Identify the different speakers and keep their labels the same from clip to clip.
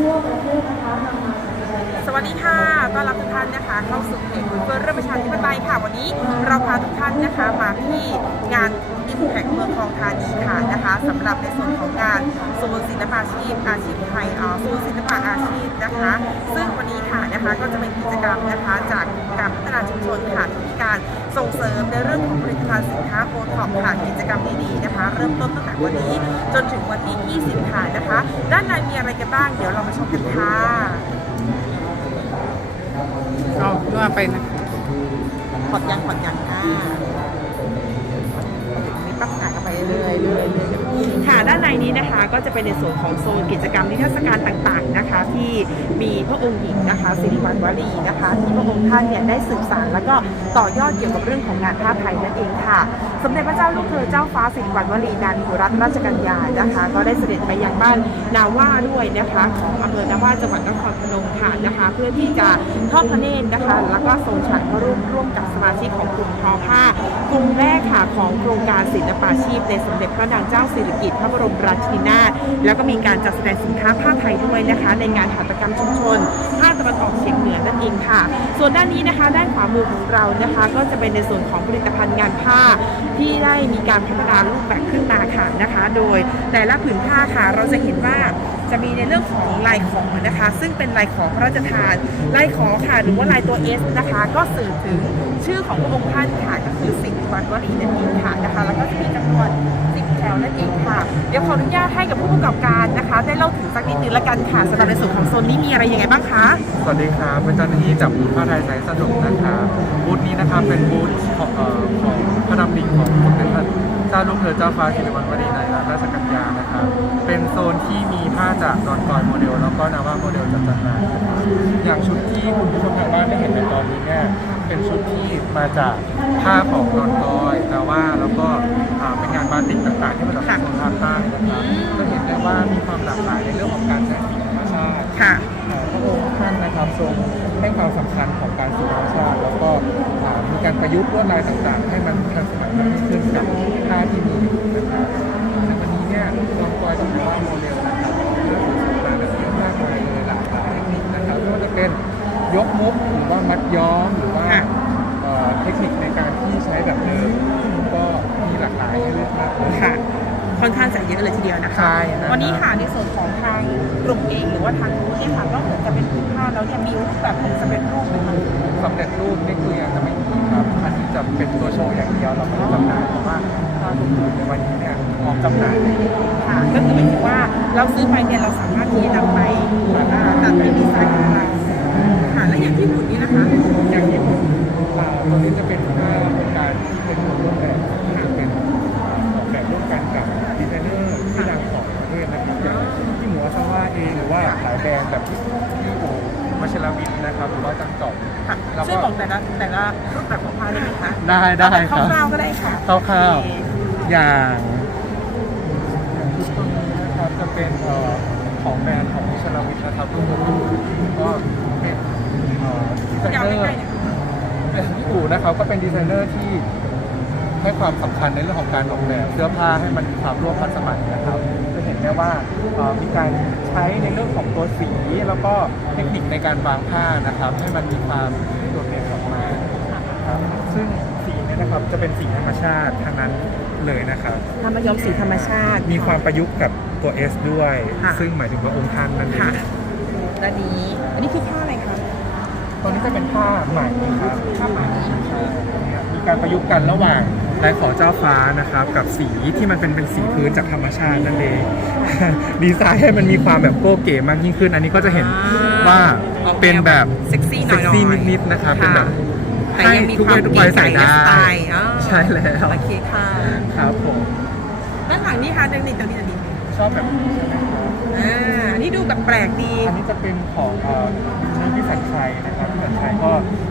Speaker 1: ทั่วประเทศนะคะนำมาจัดแส
Speaker 2: วัสดีค่ะต้อนรับทุกท่านนะคะ เข้าสู่เพจคุณเฟิร์นเรื่องประชาธิปไตยค่ะ วันนี้เราพาทุกท่านนะคะมาที่งานอิมแพกเมืองทองธานีค่ะนะคะสำหรับในส่วนของงานศูนย์ศิลปาชีพ อาชีพไทยอ่อศูนย์ศิลปะอาชีพนะคะ ซึ่งวันนี้ค่ะนะคะก็จะเป็นกิจกรรมนะคะจาก การพัฒนาชุมชนค่ะที่มีการส่งเสริมในเรื่องของผลิตภัณฑ์สินค้าโอท็อปค่ะกิจกรรมดีๆนะคะ เริ่มต้นตั้งแต่วันนี้ จนถึงวันที่ 20 ค่ะนะคะ ด้านในมีอะไรกันบ้าง เดี๋ยวเรามาชมกันค่ะ
Speaker 3: เอาว่าไปนะ
Speaker 2: ผ่อนยังผ่อนยังค่ะนี่ปักหนากันไปเรื่อยๆเรื่อยๆค่ะด้านในนี้นะคะก็จะเป็นในส่วนของโซนกิจกรรมนิทรรศการต่างๆนะคะที่ มีพระองค์หญิงนะคะสิริวัณวลีนะคะที่พระองค์ท่านเนี่ยได้สืบสานแล้วก็ต่อยอดเกี่ยวกับเรื่องของงานผ้าไทยนั่นเองค่ะสมเด็จพระเจ้าลูกเธอเจ้าฟ้าสิริวัณวลีนันทุรัตนราชกัญญานะคะ ก็ได้เสด็จไปยังบ้านนาว่าด้วยนะคะของอำเภอนาว่าจังหวัดนครพนมค่ะนะคะ เพื่อที่จะทอดพระเนตรนะคะ แล้วก็ทรงฉายพระรูปร่วมกับสมาชิกของกลุ่มทอผ้ากลุ่มแรกค่ะของโครงการศิลปาชีพในสมเด็จพระนางเจ้าสิริกิติ์พระบรมราชินีนาถแล้วก็มีการจัดแสดงสินค้าผ้าไทยด้วยนะคะ ในงานหัตถกรรมชุมชนภาคตะวันออกเฉียงเหนือนั่นเองค่ะ ส่วนด้านนี้นะคะด้านขวามือของเรานะคะ ก็จะเป็นในส่วนของผลิตภัณฑ์งานผ้า ที่ได้มีการพัฒนารูปแบบขึ้นมาค่ะนะคะ โดยแต่ละผืนผ้าค่ะเราจะเห็นว่าจะมีในเรื่องของลายของนะคะ ซึ่งเป็นลายของพระราชทานลายของค่ะหรือว่าลายตัว S นะคะ ก็สื่อถึงชื่อของพระองค์ท่านค่ะก็คือสิริวัณวลีนั่นเองค่ะนะคะ แล้วก็จะมีจำนวน แถวนั่นเองค่ะ เดี๋ยวขออนุญาตให้กับผู้ประกอบการนะคะ ได้เล่าถึงสักนิดนึงละกันค่ะสำหรับในส่วนของโซนนี้มีอะไรยังไงบ้างคะ
Speaker 3: สวัสดีครับเป็นเจ้าหน้าที่จากบูธผ้าไทยสายสนุกนะครับบูธนี้นะครับเป็นบูธของเอ่อของพระดำริของสมเด็จพระเจ้าลูกเธอเจ้าฟ้าสิริวัณวดีในราชกาล ญานะครับ เป็นโซนที่มีผ้าจากดอนกอยโมเดล แล้วก็นาว่าโมเดลจัดจำหน่ายนะครับอย่างชุดที่คุณผู้ชมทางบ้านได้เห็นในตอนนี้เนี่ยเป็นชุดที่มาจากผ้าของดอนกอยนาว่าแล้วก็อ่าเป็นงานบาติกต่างๆ ที่มาจากโซนภาคใต้นะครับก็เห็นได้ว่ามีความหลากหลายในเรื่องของการใช้สีธรรมชาติ
Speaker 2: ค่ะ
Speaker 3: เอ่อพระองค์ท่านนะครับทรงให้ความสำคัญของการสื่อธรรมชาติ แล้วก็อ่ามีการประยุกต์ลวดลายต่างๆ ให้มันทันสมัยมากยิ่งขึ้นกับผ้าที่มีอยู่นะครับในวันนี้ เนี่ยลองกอยต้องถือว่าโมเดลนะครับเรื่องของสื่อการแบบเยอะมากมายเลยหลากหลายเทคนิคนะครับไม่ว่าจะเป็นยกมุกหรือว่ามัดย้อมหรือว่า
Speaker 2: ค่ะ
Speaker 3: เอ่อเทคนิคในการที่ใช้แบบเดิมก็มีหลากหลายให้เลือกมากเลย
Speaker 2: ค่ะ ค่อนข้างจะเยอะเลยทีเดียวนะคะ
Speaker 3: ใช่นะครับ
Speaker 2: วันนี้ค่ะในส่วนของทางกลุ่มเองหรือว่าทางนู้นเนี่ยค่ะนอกเหนือจากเป็นผืนผ้าแล้วเนี่ยมีรูปแบบเป็นสำเร็จรูปไหมคะ
Speaker 3: สำเร็จรูปนี่คือยังจะไม่มีครับอันนี้จะเป็นตัวโชว์อย่างเดียวเราไม่ได้จำหน่ายเพราะว่าถ้าทุกคนในวันนี้เนี่ย ออกจำหน่าย
Speaker 2: ค่ะก็คือหมายถึงว่าเราซื้อไปเนี่ยเราสามารถที่จะนำไปอ่าตัดเป็นดีไซน์ของเราค่ะแล้วอย่างที่หุ่นนี้นะคะ
Speaker 3: อย่างญี่ปุ่นอ่าตัวนี้จะเป็นผ้าโครงการที่เป็นคนร่วมแบบจะเป็นออกแบบร่วมกันกับดีไซเนอร์ที่ดังของประเทศนะครับอย่างที่หมูอาซาว่าเองหรือว่าหลายแบรนด์แบบที่ที่โอวัชรวิทย์นะครับหรือว่าจังจอบ
Speaker 2: ค่ะ
Speaker 3: แล้วก็
Speaker 2: ช่วยบอกแต่ละแต่ละรูปแบบของผ้าได้ไหมคะ
Speaker 3: ได้ได้
Speaker 2: เอาบ
Speaker 3: ครับ
Speaker 2: คร่าวๆก็ได้ค่ะ
Speaker 3: คร่าวๆ
Speaker 2: โอเค
Speaker 3: อย่างชุดตัวนี้นะครับจะ เป็นอของแบรนด์ของวิชลวิทย์นะครับก็เป็นดีไซเนอร์
Speaker 2: เป็
Speaker 3: นพี่อู๋นะครับก็เป็นดีไซเนอร์ที่ให้ความสำคัญในเรื่องของการออกแบบเสื้อผ้าให้มันมีความร่วมทันสมัยนะครับ จะเห็นได้ว่ามีการใช้ในเรื่องของตัวสีแล้วก็เทคนิคในการวางผ้านะครับ ให้มันมีความโดดเด่นออกมานะครับซึ่งสีเนี่ยนะครับจะเป็นสีธรรมชาติทั้งนั้นเลยนะครับ
Speaker 2: ทำมายอมสีธรรมชาติ
Speaker 3: มีความประยุกต์กับ ตัว S ด้วย
Speaker 2: ค่ะ
Speaker 3: ซึ่งหมายถึงว่าองค์ท่านนั่นเอ
Speaker 2: ค่ะ
Speaker 3: ง
Speaker 2: ด้านนี้ อันนี้คือผ้าอะไรคะ
Speaker 3: ตอนนี้จะเป็นผ้าไหมครับ
Speaker 2: ผ้าไหม
Speaker 3: ใช่เนี่ยมีการประยุกต์กันระหว่างลายขอเจ้าฟ้านะครับ กับสีที่มันเป็นเป็นสีพื้นจากธรรมชาตินั่นเอง ดีไซน์ให้มันมีความแบบโก้เก๋มากยิ่งขึ้น อันนี้ก็จะเห็นว่าเป็นแบบ
Speaker 2: เซ็กซี่หน่
Speaker 3: เซ็
Speaker 2: อย
Speaker 3: ก
Speaker 2: ๆ
Speaker 3: ซี่นิดๆนะครับเป็นแบบ
Speaker 2: แต่ยังมีความ
Speaker 3: ให้ทุกเพศทุกวัยใส่ได้
Speaker 2: เก๋ๆสไตล์อ่า
Speaker 3: ใช่แล้ว
Speaker 2: โอเคค่ะ
Speaker 3: ครับผม
Speaker 2: ด้านหลังนี่ค่ะตรงนี้ตรงนี้ตรงนี้
Speaker 3: ชอบแบบนี้ใช่ไหมครับ
Speaker 2: อ่าอันนี้ดูแบบแปลกดี
Speaker 3: อันนี้จะเป็นของเอ่อชื่อพี่สัญชัยนะครับพี่สัญชัยก็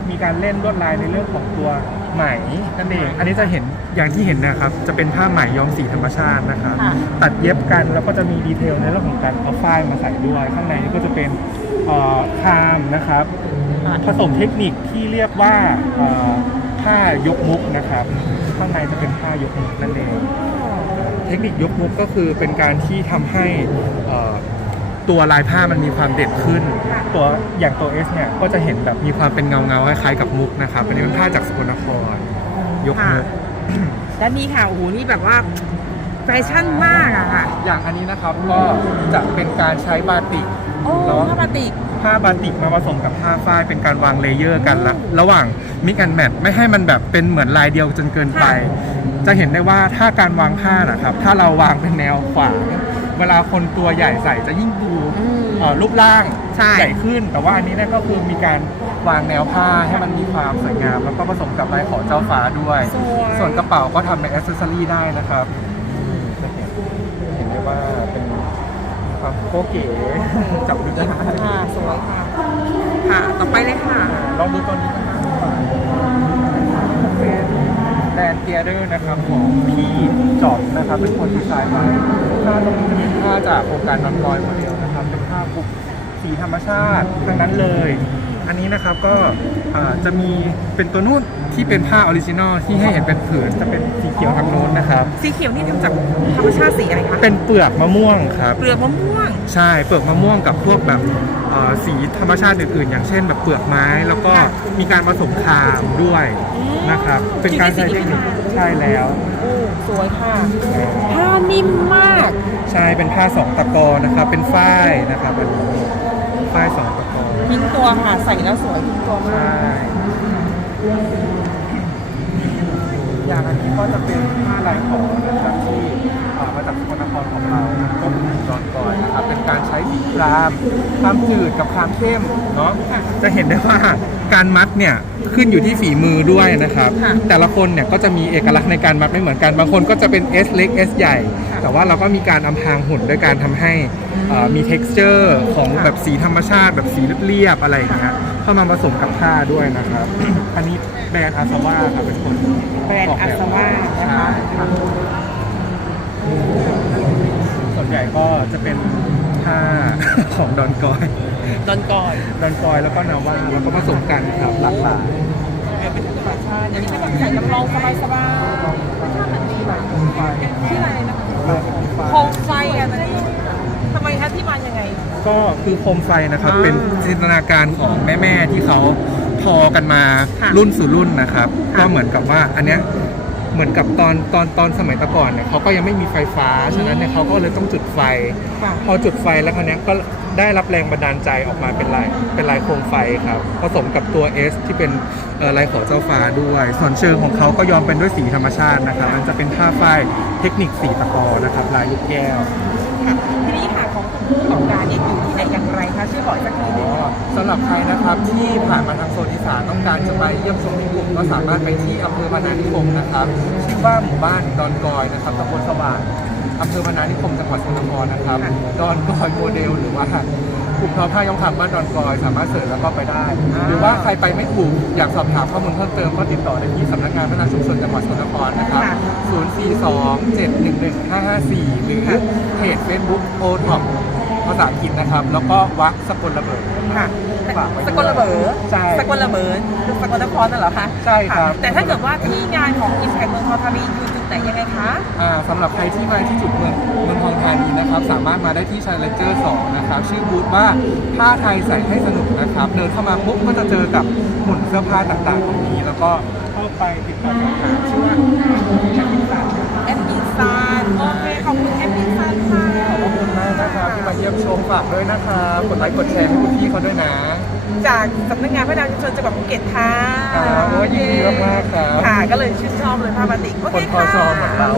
Speaker 3: มีการเล่นลวดลายในเรื่องของตัวไหมนั่นเอง อันนี้จะเห็นอย่างที่เห็นนะครับ จะเป็นผ้าไหมย้อมสีธรรมชาตินะครับ
Speaker 2: ค่ะ
Speaker 3: ตัดเย็บกันแล้วก็จะมีดีเทลในเรื่องของการเอาฝ้ายมาใส่ด้วย ข้างในนี่ก็จะเป็นเอ่อคามนะครับ ผสมเทคนิคที่เรียกว่าเอ่อผ้ายกมุกนะครับ ข้างในจะเป็นผ้ายกมุกนั่นเอง เทคนิคยกมุกก็คือเป็นการที่ทำให้เอ่อตัวลายผ้ามันมีความเด่นขึ้น
Speaker 2: ค่ะ
Speaker 3: ตัวอย่างตัว S เนี่ยก็จะเห็นแบบมีความเป็นเงาเงาๆคล้ายๆกับมุกนะครับอันนี้เป็นผ้าจากสกลนครยก
Speaker 2: ค่ะ
Speaker 3: มุก
Speaker 2: และนี่ค่ะโอ้โหนี่แบบว่าแฟชั่นมากอะค่ะ
Speaker 3: อย่างอันนี้นะครับก็จะเป็นการใช้บาติก
Speaker 2: โอ้
Speaker 3: เนอะ
Speaker 2: ผ้าบาติก
Speaker 3: ผ้าบาติกมาผสมกับผ้าฝ้ายเป็นการวางเลเยอร์กันละระหว่างมิกแอนแมทไม่ให้มันแบบเป็นเหมือนลายเดียวจนเกินไป จะเห็นได้ว่าถ้าการวางผ้านะครับ ถ้าเราวางเป็นแนวขวางเวลาคนตัวใหญ่ใส่จะยิ่งดู
Speaker 2: อืม
Speaker 3: เอ่อรูปร่าง
Speaker 2: ใช่
Speaker 3: ใหญ่ขึ้น แต่ว่าอันนี้เนี่ยก็คือมีการวางแนวผ้าให้มันมีความสวยงาม แล้วก็ผสมกับลายขอเจ้าฟ้าด้วย
Speaker 2: สวย
Speaker 3: ส่วนกระเป๋าก็ทำเป็นอ c เซสซอรี่ได้นะครับจะเห็นเห็นได้ว่าเป็นความโคเก๋จับดูได้
Speaker 2: ค่ะสวยค่ะ ค่ะ ต่อไปเลยค่ะ
Speaker 3: ลองดูตัวนี้นะครับเป็น แลนเทียเดอร์นะครับของพี่จอบนะครับเป็นคนดีไซน์ไว้ผ้าตรงนี้จะเป็นผ้าจากโครงการนอนลอยโมเดลนะครับเป็นผ้าบุกสีธรรมชาติทั้งนั้นเลย อันนี้นะครับก็อ่าจะมีเป็นตัวนู้นที่เป็นผ้าออริจินอลที่ให้เห็นเป็นผืนจะเป็นสีเขียวทางโน้นนะครับ
Speaker 2: สีเขียวนี่ทำจากธรรมชาติสีอะไรคะ
Speaker 3: เป็นเปลือกมะม่วงครับ
Speaker 2: เปลือกมะม่วง
Speaker 3: ใช่ เปลือกมะม่วงกับพวกแบบเอ่อสีธรรมชาติอื่นๆ อย่างเช่นแบบเปลือกไม้ แล้วก็
Speaker 2: ค่ะ
Speaker 3: มีการผสมคามด้วย
Speaker 2: อืม
Speaker 3: นะครับ เป็นการใช้เทคนิค
Speaker 2: อยู่ในสีนี้
Speaker 3: ใช่แล้ว
Speaker 2: โอ้สวยค่ะ ผ้านิ่มมาก
Speaker 3: ใช่ เป็นผ้าสองตะกอนะครับ เป็นฝ้ายนะครับอันนี้ฝ้ายสอง
Speaker 2: ทิ้งตัวค่ะ ใส่แล้วสวยทิ้งตัวมาก
Speaker 3: อย่างอันนี้ก็จะเป็นผ้าลายขอนะครับที่มาจากสกลนครของเราก็คือดอนก่อยนะครับเป็นการใช้สีครามความจืดกับความเข้มเนาะจะเห็นได้ว่า การมัดเนี่ยขึ้นอยู่ที่ฝีมือด้วยนะครับ
Speaker 2: ค่ะ
Speaker 3: แต่ละคนเนี่ยก็จะมีเอกลักษณ์ในการมัดไม่เหมือนกันบางคนก็จะเป็น S เล็ก S ใหญ่
Speaker 2: ค่ะ
Speaker 3: แต่ว่าเราก็มีการอำพรางหุ่นด้วยการทำให้เอ่อมี texture ของ
Speaker 2: ค่ะ
Speaker 3: แบบสีธรรมชาติ แบบสีเรียบๆอะไรอย่างเงี้ยเข้ามาผสมกับผ้าด้วยนะครับ อันนี้แบรนด์อาซาว่าครับเป็นคน
Speaker 2: แบรนด์
Speaker 3: ก
Speaker 2: อา
Speaker 3: แบบ
Speaker 2: ซาว่านะคะ
Speaker 3: ใช่ส่วนใหญ่ก็จะเป็น ผ้าของดอนกอย
Speaker 2: ดอนก่อน
Speaker 3: ดอนกอยแล้วก็นาว่าแล้วก็ผสมกันครับหลากหลาย
Speaker 2: เป็นธรรมชาติอย่างนี้จะแบบใส่จำลองสบายสบายชอบแบบนี้แบบชื่ออะไรนะคะโคมไฟอะตอนนี้ทำไมคะที่มายังไง
Speaker 3: ก็คือโคมไฟนะครับ
Speaker 2: อ่า
Speaker 3: เป็นจินตนาการของแม่ๆที่เขาทอกันมา
Speaker 2: ค่ะ
Speaker 3: รุ่นสู่รุ่นนะครับ
Speaker 2: ค่ะ
Speaker 3: ก็เหมือนกับว่าอันเนี้ย เหมือนกับตอนตอนตอนสมัยตะก่อนเนี่ยเขาก็ยังไม่มีไฟฟ้า ฉะนั้นเนี่ยเขาก็เลยต้องจุดไฟ
Speaker 2: ค่ะ
Speaker 3: พอจุดไฟแล้วคราวเนี้ยก็ได้รับแรงบันดาลใจออกมาเป็นลายเป็นลายโคมไฟครับผสมกับตัว S ที่เป็นเอ่อลายขอเจ้าฟ้าด้วย ส่วนเชิงของเขาก็ยอมเป็นด้วยสีธรรมชาตินะครับ มันจะเป็นผ้าฝ้ายเทคนิคสีตะกอนะครับลายลูกแก้ว
Speaker 2: ค่ะทีนี้ค่ะของ ผู้ประกอบการเนี่ยอยู่ที่ไหนอย่างไรคะช่วยบอกอีกสักทีหนึง
Speaker 3: สำหรับใครนะครับที่ผ่านมาทางโซนอีสานต้องการจะไปเยี่ยมชมที่กลุ่มก็สามารถไปที่อำเภอพนานิคมนะครับชื่อว่าหมู่บ้านดอนกอยนะครับตำบลสว่างอำเภอพนานิคมจังหวัดสกลนครนะครับดอนกอยโมเดลหรือว่ากลุ่มทอผ้าย้อมคำบ้านดอนกอยสามารถเสิร์ชแล้วก็ไปได้หรือว่าใครไปไม่ถูกอยากสอบถามข้อมูลเพิ่มเติมก็ติดต่อได้ที่สำนักงานพัฒนาชุมชนจังหวัดสกลนครนะครับ
Speaker 2: ค่ะ
Speaker 3: 042-711-554 หรือเพจ Facebook o t o p ภาษาอังกฤษนะครับ แล้วก็วักสกลระเบิด
Speaker 2: ค่ะ
Speaker 3: ฝากไว้ด้วย
Speaker 2: สกลระเบิด
Speaker 3: ใช่
Speaker 2: สกลระเบิดคือสกลนครน่ะเหรอคะ
Speaker 3: ใช่ครับะ
Speaker 2: แต่ถ้าเกิดว่าที่งานของอินแพคเมืองทองธานีอยู่จุดไหนยังไงคะ
Speaker 3: อ่าสำหรับใครที่มาที่จุดเมืองเมืองทองธานีนะครับ สามารถมาได้ที่ชัยเลเจอร์2นะครับ ชื่อบูธว่าผ้าไทยใส่ให้สนุกนะครับ เดินเข้ามาปุ๊บก็จะเจอกับหุ่นเสื้อผ้าต่างๆตรงนี้ แล้วก็เข้าไปติดต่อสอบถามชื่อว่าแอดมินสัน
Speaker 2: แอปดีซานโอเคขอบคุณ
Speaker 3: เยี่ยมชมฝากด้วยนะครับกดไลค์กดแชร์ให้คุณพี่เขาด้วยนะ
Speaker 2: จากสำนักงานพัฒนาชุมชนจังหวัดภูเก็ตค่ะ
Speaker 3: ครับโอ้ยยินดีมากๆครับ
Speaker 2: ค่ะก็เลยชื่นชอบเลยผ้าบาติกโอ
Speaker 3: ค
Speaker 2: เคน
Speaker 3: พอ
Speaker 2: ค่ะ
Speaker 3: ชอเหมือนเรา